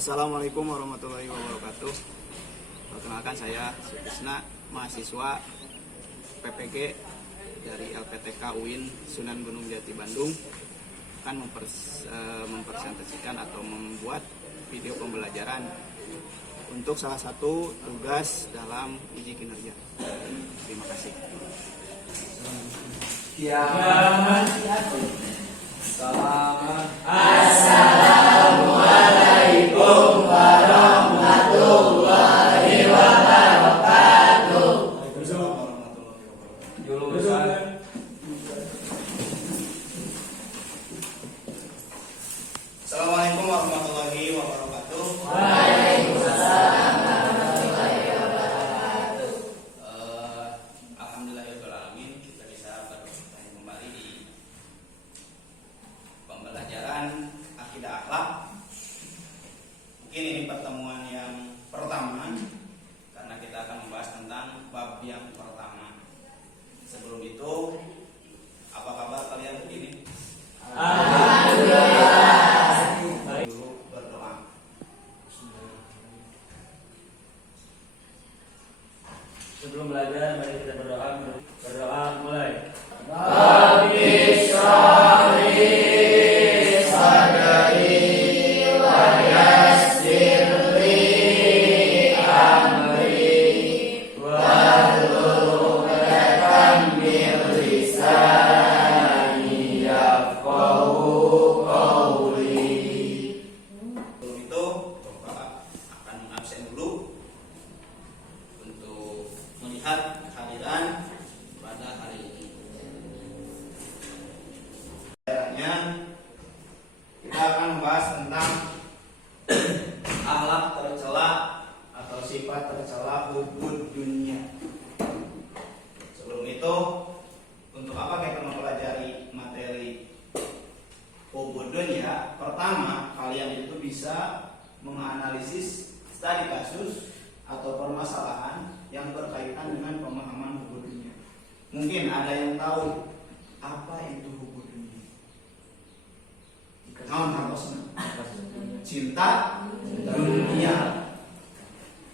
Assalamualaikum warahmatullahi wabarakatuh. Perkenalkan, saya Sutisna, mahasiswa PPG dari LPTK UIN Sunan Gunung Jati Bandung, akan mempresentasikan atau membuat video pembelajaran untuk salah satu tugas dalam uji kinerja. Terima kasih. Assalamualaikum warahmatullahi wabarakatuh. Assalamualaikum warahmatullahi wabarakatuh. Waalaikumsalam warahmatullahi wabarakatuh. Alhamdulillahirrahmanirrahim, kita bisa bertemu kembali di pembelajaran akidah akhlak. Mungkin ini pertemuan yang pertama karena kita akan membahas tentang bab yang pertama. Sebelum itu, apa kabar kalian begini? Alhamdulillah. Dulu berdoa. Sebelum belajar, mari kita berdoa. Berdoa mulai. Rabbi shrah li sadri wa yassir li amri wahlul 'uqdatam min lisani yafqahu qawli. Sebelum itu, Bapak akan absen dulu untuk melihat kehadiran pada hari ini. Pembelajarannya, kita akan membahas tentang akhlak tercela atau sifat tercela hubud dunia. Sebelum itu, untuk apa kita mempelajari materi hubud dunia? Pertama, kalian itu bisa menganalisis studi kasus atau permasalahan yang berkaitan dengan pemahaman hubud dunia. Mungkin ada yang tahu apa itu hubud dunia. Naon hartosna? Cinta dunia.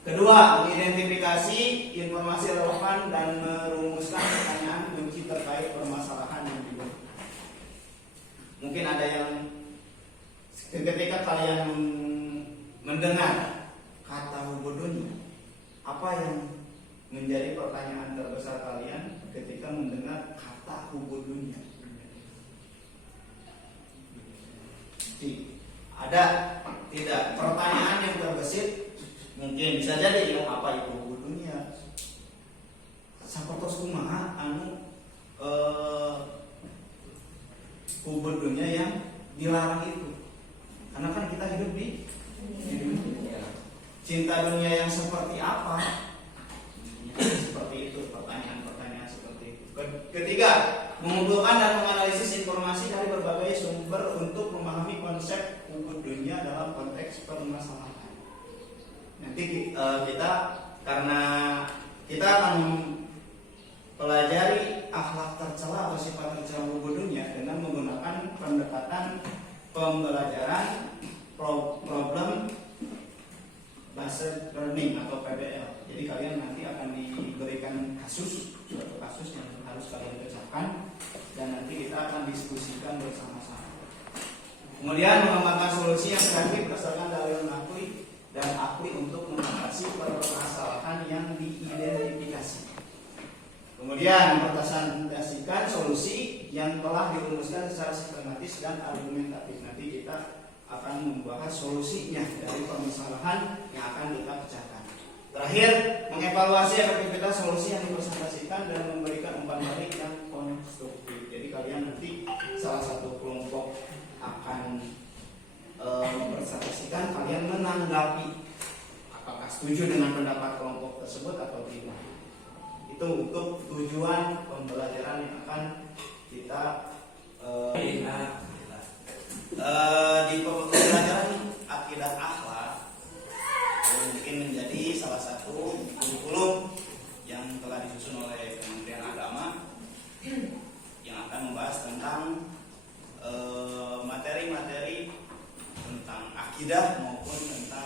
Kedua, mengidentifikasi informasi relevan dan merumuskan pertanyaan kunci terkait permasalahan yang dibuat. Mungkin ada yang ketika kalian mendengar kata hubud dunia, apa yang menjadi pertanyaan terbesar kalian ketika mendengar kata hubud dunia? Ada tidak pertanyaan yang terbesit? Mungkin bisa jadi apa itu hubud dunia? Sapertos kumaha anu hubud dunia yang dilarang itu? Karena kan kita hidup di dunia. Cinta dunia yang seperti apa? Seperti itu, pertanyaan-pertanyaan seperti itu. Ketiga, mengumpulkan dan menganalisis informasi dari berbagai sumber untuk memahami konsep hubud dunia dalam konteks permasalahan. Nanti kita, karena kita akan pelajari akhlak tercela atau sifat tercela hubud dunia dengan menggunakan pendekatan pembelajaran problem based learning atau PBL. Jadi kalian nanti akan diberikan suatu kasus yang harus kalian kerjakan dan nanti kita akan diskusikan bersama-sama. Kemudian mengembangkan solusi yang kreatif berdasarkan dalil mengakui dan akli untuk mengatasi permasalahan yang diidentifikasi. Kemudian mempresentasikan solusi yang telah dirumuskan secara sistematis dan argumentatif. Nanti kita akan membahas solusinya dari permasalahan yang akan kita pecahkan. Terakhir, mengevaluasi efektivitas solusi yang dipresentasikan dan memberikan umpan balik yang konstruktif. Jadi kalian nanti salah satu kelompok akan mempresentasikan, kalian menanggapi apakah setuju dengan pendapat kelompok tersebut atau tidak. Itu untuk tujuan pembelajaran yang akan kita di pembelajaran akidah akhlak mungkin menjadi salah satu kurikulum yang telah disusun oleh Kementerian Agama yang akan membahas tentang materi-materi tentang akidah maupun tentang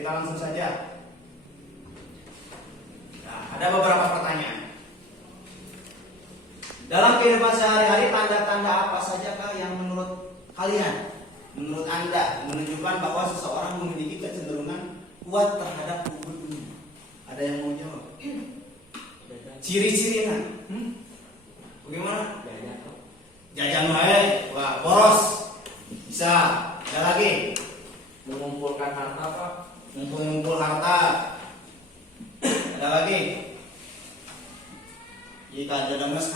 kita langsung saja. Nah, ada beberapa pertanyaan. Dalam kehidupan sehari-hari, tanda-tanda apa sajakah yang menurut kalian, menurut Anda, menunjukkan bahwa seseorang memiliki kecenderungan kuat terhadap ubud dunia? Ada yang mau jawab? Ciri-cirinya? Bagaimana? Jajan wae, wah boros. Bisa. Ada lagi? Mengumpulkan harta, Pak. Ngumpul-ngumpul harta. Ada lagi? Jika ada mas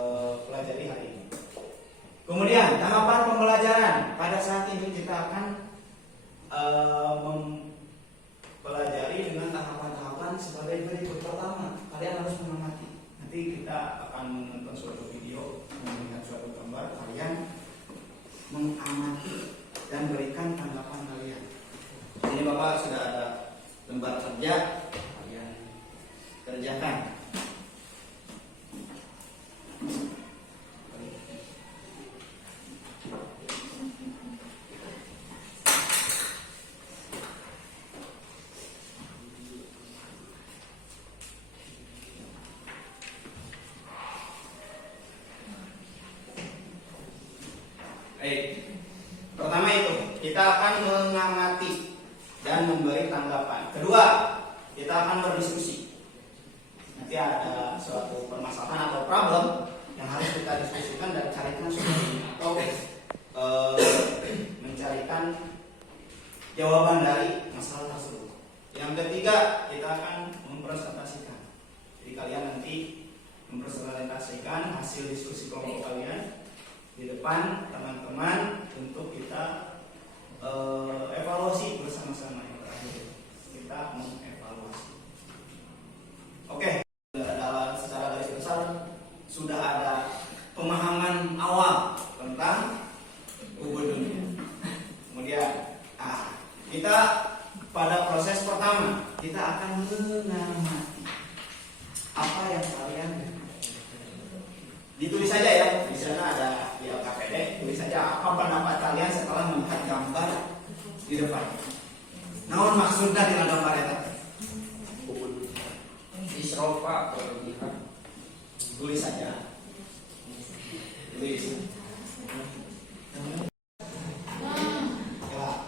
pelajari hari ini. Kemudian tahapan pembelajaran. Pada saat ini kita akan mempelajari dengan tahapan-tahapan sebagai berikut. Pertama, kalian harus mengamati. Nanti kita akan menonton suatu video, melihat suatu gambar, kalian mengamati dan berikan tanggapan kalian. Ini Bapak sudah ada lembar kerja, kalian kerjakan. Pertama itu, kita akan mengamati dan memberi tanggapan. Kedua, kita akan berdiskusi. Nanti ada suatu permasalahan atau problem yang harus kita diskusikan dan carikan solusinya atau mencarikan jawaban dari masalah tersebut. Yang ketiga, kita akan mempresentasikan. Jadi kalian nanti mempresentasikan hasil diskusi kelompok kalian di depan teman-teman untuk kita evaluasi bersama-sama. Yang terakhir kita mengevaluasi. Oke, secara garis besar sudah ada pemahaman awal tentang ubud dunia. Kemudian kita pada proses pertama kita akan mengamati apa yang kalian ditulis saja ya. Di sana ada di LKPD, tulis saja apa pendapat kalian setelah melihat gambar di depan. Naon maksudnya dengan gambar itu? Isrofa berlebihan. Tulis saja. Tulis.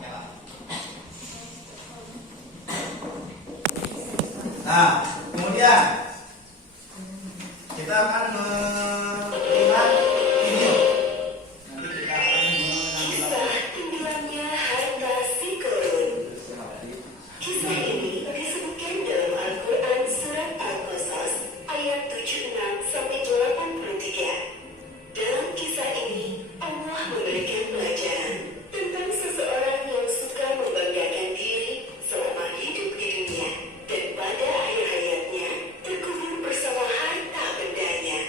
Ya. Nah, kemudian kita akan melihat video. Nanti kita akan mengambil. Tenggelamnya harta si korun. Kisah ini disebutkan dalam Al-Quran Surat Al-Qasas ayat 76-83. Dalam kisah ini, Allah memberikan pelajaran tentang seseorang yang suka membanggakan diri selama hidup di dunia dan pada akhir hayatnya terkubur bersama harta bendanya.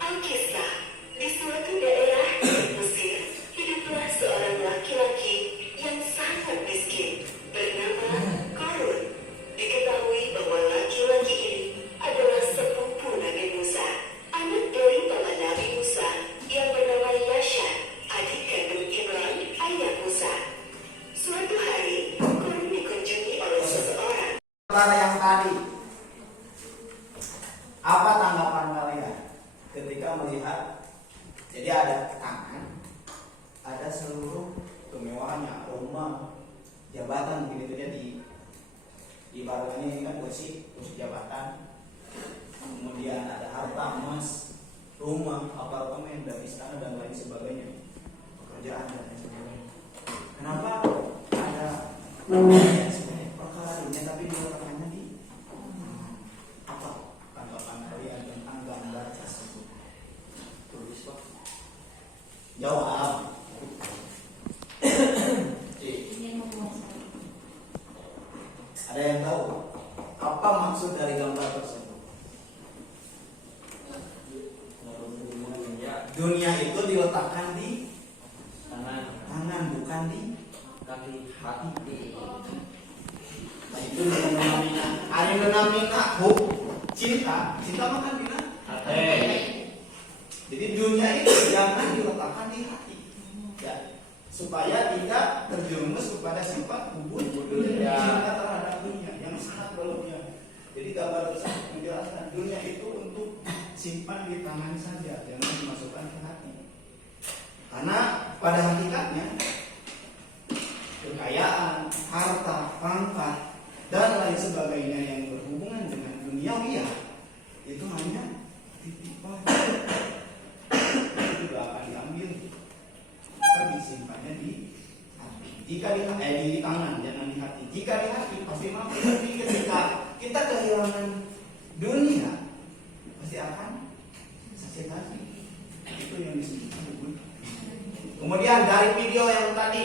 Alkisah, di suatu daerah di Mesir, hiduplah seorang laki-laki yang sangat miskin bernama Korun. Diketahui bahwa laki-laki ini adalah sepupu Nabi Musa, anak dari paman Nabi Musa yang bernama Yasha, adik kandung Imran, ayah Musa. Suatu hari, Korun dikunjungi oleh seseorang. Setelah yang tadi, apa tanggapan kalian ketika melihat? Jadi ada tangan, ada seluruh kemewahannya, rumah, jabatan, begitu jadi ibaratnya ini kan kursi jabatan. Kemudian ada harta emas, rumah, apartemen, dan istana dan lain sebagainya, pekerjaan dan lain sebagainya. Kenapa ada sebenarnya perkara dunia tapi diletakkannya di apa tanggapan kalian tentang gambar tersebut? Tulis, Pak. Jawab. Ada yang tahu apa maksud dari gambar tersebut? Dunia itu diletakkan di tangan, bukan di Kaki hati. Nah itu namanya ada namanya cinta makan di hati. Jadi dunia itu jangan diletakkan di hati, ya, supaya tidak terjerumus kepada sifat ubud, cinta terhadap dunia. simpan di tangan saja, jangan dimasukkan ke hati. Karena pada hakikatnya kekayaan, harta, pangkat, dan lain sebagainya yang berhubungan dengan duniawi itu hanya titipan. Itu juga akan diambil, maka disimpannya di hati. Jika di tangan, jangan di hati. Jika di hati pasti mampu. Tapi ketika kita kehilangan dunia, pasti akan sakit hati. Itu yang disebut hubungan. Kemudian dari video yang tadi,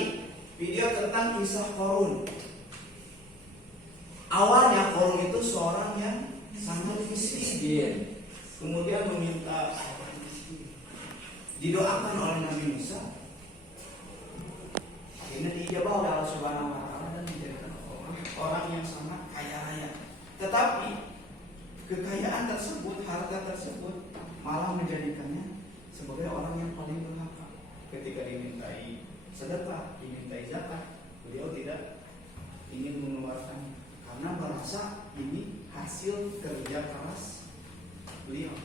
video tentang kisah Korun. Awalnya Korun itu seorang yang sangat miskin. Kemudian meminta didoakan oleh Nabi Musa. Akhirnya dijabah oleh Allah Subhanahu wa taala dan menjadikan orang yang sangat kaya raya. Tetapi kekayaan tersebut, harta tersebut malah menjadikannya sebagai orang yang paling durhaka. Ketika dimintai sedekah, dimintai zakat, beliau tidak ingin mengeluarkannya karena merasa ini hasil kerja keras beliau.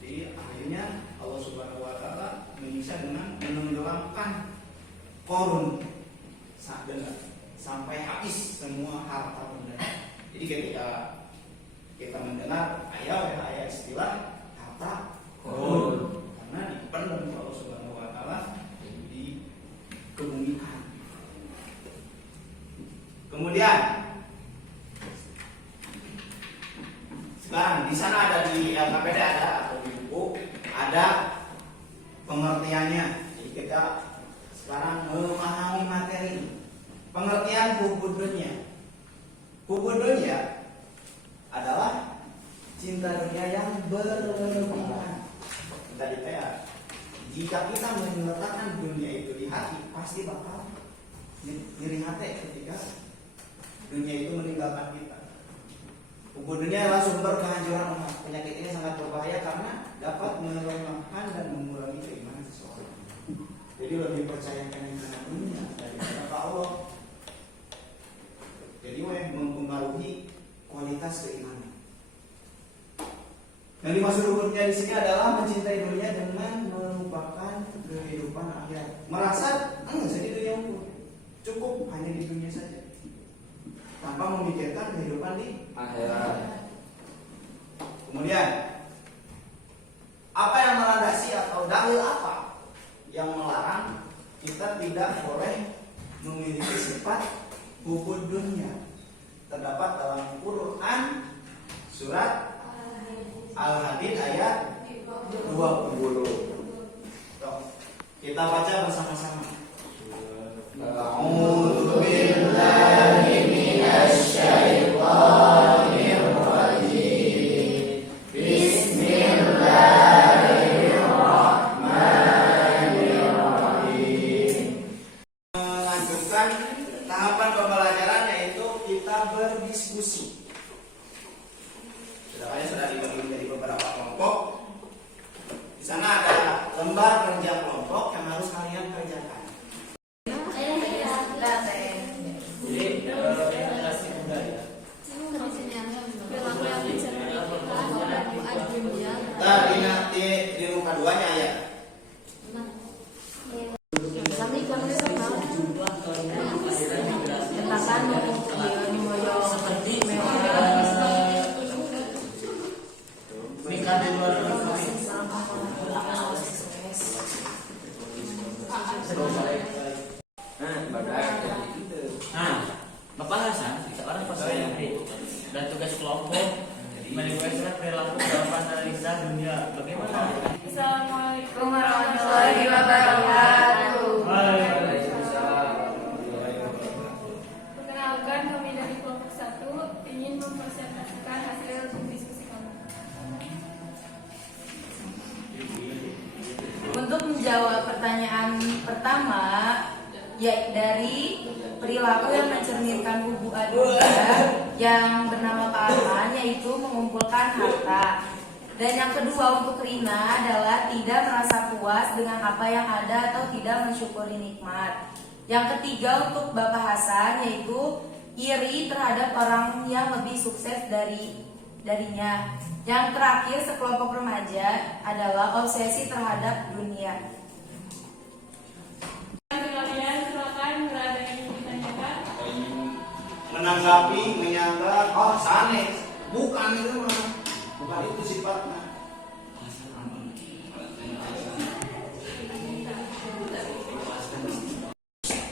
Jadi akhirnya Allah Subhanahu wa taala menyiksa dengan menenggelamkan Korun sampai habis semua harta benda. Jadi ketika kita mendengar ayat istilah harta Korun, karena dipendam Allah Subhanahu wa taala dikebumikan. Kemudian sekarang di sana ada di LKPD ada atau di buku ada pengertiannya. Jadi kita sekarang memahami materi pengertian hubud dunia. Hubud dunia adalah cinta dunia yang berlebihan. Tadi saya, jika kita meletakkan dunia itu di hati, pasti bakal iri hati ketika dunia itu meninggalkan kita. Hubud dunia adalah sumber kehancuran umat. Penyakit ini sangat berbahaya karena dapat melemahkan dan mengurangi keimanan seseorang. Jadi lebih percayakan dengan dunia daripada Allah. Jadi mempengaruhi kualitas keimanan. Yang dimaksud hubudnya di sini adalah mencintai dunia dengan melupakan kehidupan akhirat. Merasa jadi dunia cukup hanya di dunia saja, tanpa memikirkan kehidupan di akhirat. Kemudian, apa yang melandasi atau dalil apa yang melarang kita tidak boleh memiliki sifat hubud dunia? Terdapat dalam Quran surat Al-Hadid ayat 20. Kita baca bersama-sama. A'udzu billahi minasy syaithanir rajim. Bismillahirrahmanirrahim. Melanjutkan tahapan pembelajaran yaitu kita berdiskusi. Sudah dibagi menjadi beberapa kelompok. Di sana ada lembar kerja kelompok yang harus kalian kerjakan. Jadi generasi muda ya. Nah, di muka duanya ya. Meningkat di luar negeri. Nah, Bapak Hasan, seorang peserta dan tugas kelompok menilai perilaku dalam analisa dunia. Bagaimana? Assalamualaikum warahmatullahi wabarakatuh. Perkenalkan, kami dari kelompok 1 ingin mempresentasikan hasil diskusi kami. Untuk menjawab pertanyaan pertama, ya dari perilaku yang mencerminkan hubungan dunia yang bernama keamanan, yaitu mengumpulkan harta. Dan yang kedua untuk Rina adalah tidak merasa puas dengan apa yang ada atau tidak mensyukuri nikmat. Yang ketiga untuk Bapak Hasan yaitu iri terhadap orang yang lebih sukses dari darinya. Yang terakhir, sekelompok remaja adalah obsesi terhadap dunia. Kalian silakan berada yang ditanyakan. Menanggapi, menyangka, oh sanes, bukan itu mah, bukan itu sifatnya.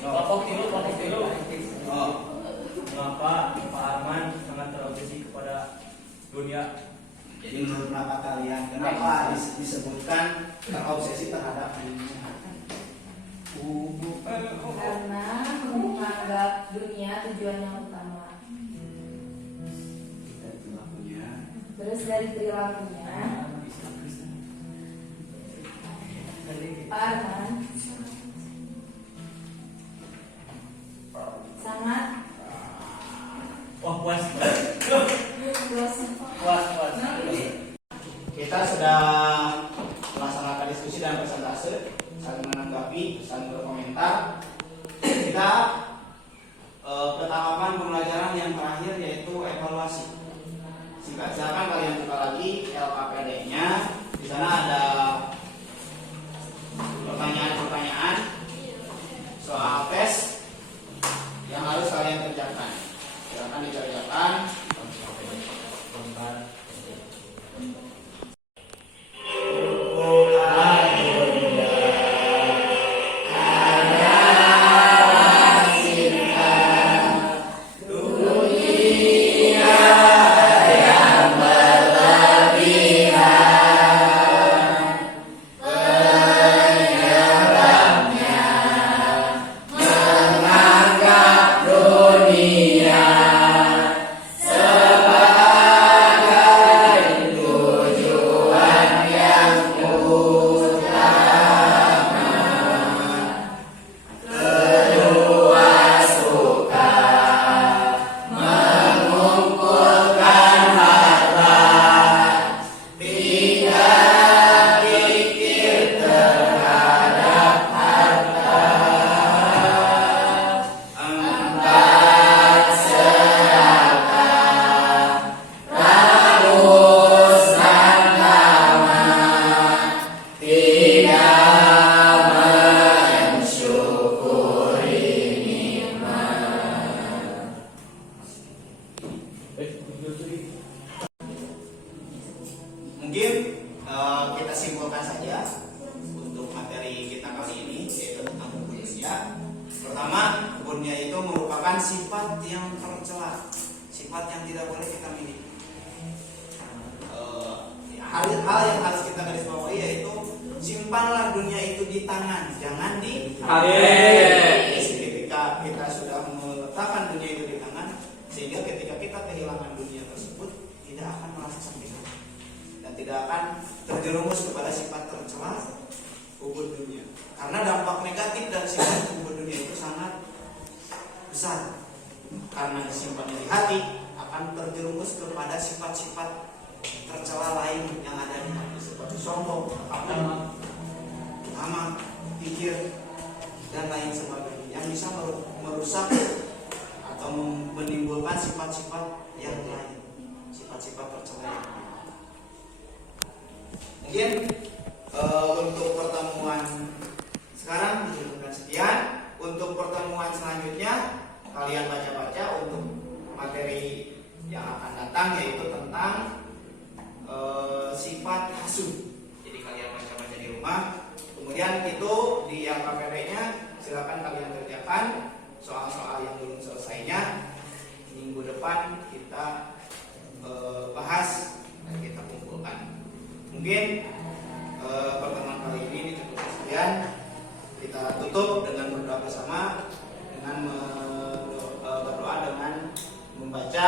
Kelompok tilu. Oh, Mengapa Pak Arman sangat terobsesi kepada dunia? jadi menurut pendapat kalian, kenapa disebutkan terobsesi terhadap dunia? Karena menganggap dunia tujuan yang utama. Terus dari perilakunya, Pak Arman sangat Wah, puas. puas. Kita sudah melaksanakan diskusi dan presentase, saling menanggapi, saling berkomentar. Kita ke tahapan pembelajaran yang terakhir, yaitu evaluasi. Silakan kalian buka lagi LKPD-nya. Di sana ada pertanyaan-pertanyaan soal tes yang harus kalian kerjakan. Silakan dikerjakan. Mungkin kita simpulkan saja untuk materi kita kali ini, yaitu tentang kebun dunia. Pertama, kebun dunia itu merupakan sifat yang tercela, sifat yang tidak boleh kita miliki. Hal yang harus kita garis bawahi yaitu simpanlah dunia itu di tangan, jangan di Amin. Ketika kita sudah meletakkan dunia itu di tangan, sehingga ketika kita kehilangan dunia tersebut tidak akan merasa sakit dan tidak akan terjerumus kepada sifat tercela ubud dunia. Karena dampak negatif dari sifat ubud dunia itu sangat besar. Karena disimpan di hati akan terjerumus kepada sifat-sifat tercela lain yang ada di hati, seperti sombong, tamak, pikir, dan lain sebagainya yang bisa merusak atau menimbulkan sifat-sifat yang lain, sifat-sifat tercela. Mungkin untuk pertemuan sekarang dicukupkan sekian. Untuk pertemuan selanjutnya kalian baca-baca untuk materi yang akan datang, yaitu tentang sifat hasud. Jadi kalian baca-baca di rumah. Kemudian itu di LKPD-nya silakan kalian kerjakan soal-soal yang belum selesainya. Minggu depan kita bahas dan kita kumpulkan. Mungkin pertemuan kali ini dicukupkan sekian. Kita tutup dengan berdoa bersama, dengan berdoa dengan membaca